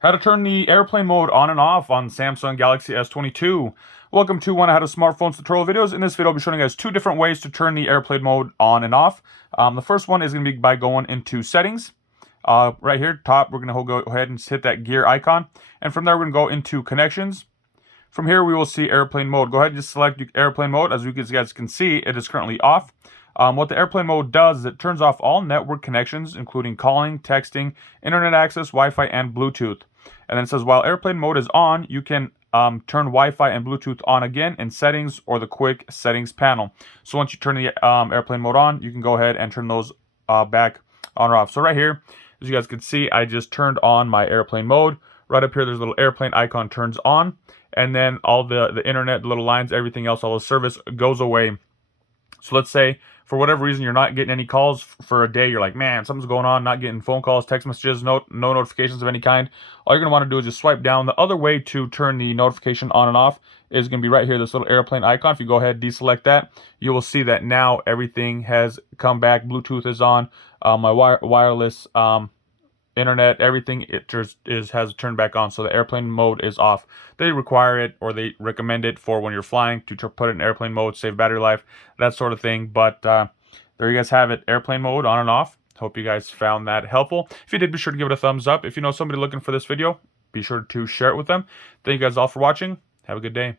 How to turn the airplane mode on and off on Samsung Galaxy S22. Welcome to one of how to smartphones tutorial videos. In this video, I'll be showing you guys two different ways to turn the airplane mode on and off. The first one is going to be by going into settings. Right here, top, we're going to go ahead and hit that gear icon. And from there, we're going to go into connections. From here, we will see airplane mode. Go ahead and just select airplane mode. As you guys can see, it is currently off. What the airplane mode does is it turns off all network connections, including calling, texting, internet access, Wi-Fi, and Bluetooth. And then it says while airplane mode is on, you can turn Wi-Fi and Bluetooth on again in settings or the quick settings panel. So once you turn the airplane mode on, you can go ahead and turn those back on or off. So right here, as you guys can see, I just turned on my airplane mode. Right up here, there's a little airplane icon turns on. And then all the internet, the little lines, everything else, all the service goes away. So let's say for whatever reason you're not getting any calls for a day, you're like, man, something's going on, not getting phone calls, text messages, no notifications of any kind. All you're going to want to do is just swipe down. The other way to turn the notification on and off is going to be right here, this little airplane icon. If you go ahead, deselect that, you will see that now everything has come back. Bluetooth is on, my wireless internet, everything has turned back on, so the airplane mode is off. They require it, or they recommend it for when you're flying to put it in airplane mode, save battery life, that sort of thing. But there you guys have it, airplane mode on and off. Hope you guys found that helpful. If you did, be sure to give it a thumbs up. If you know somebody looking for this video, be sure to share it with them. Thank you guys all for watching. Have a good day.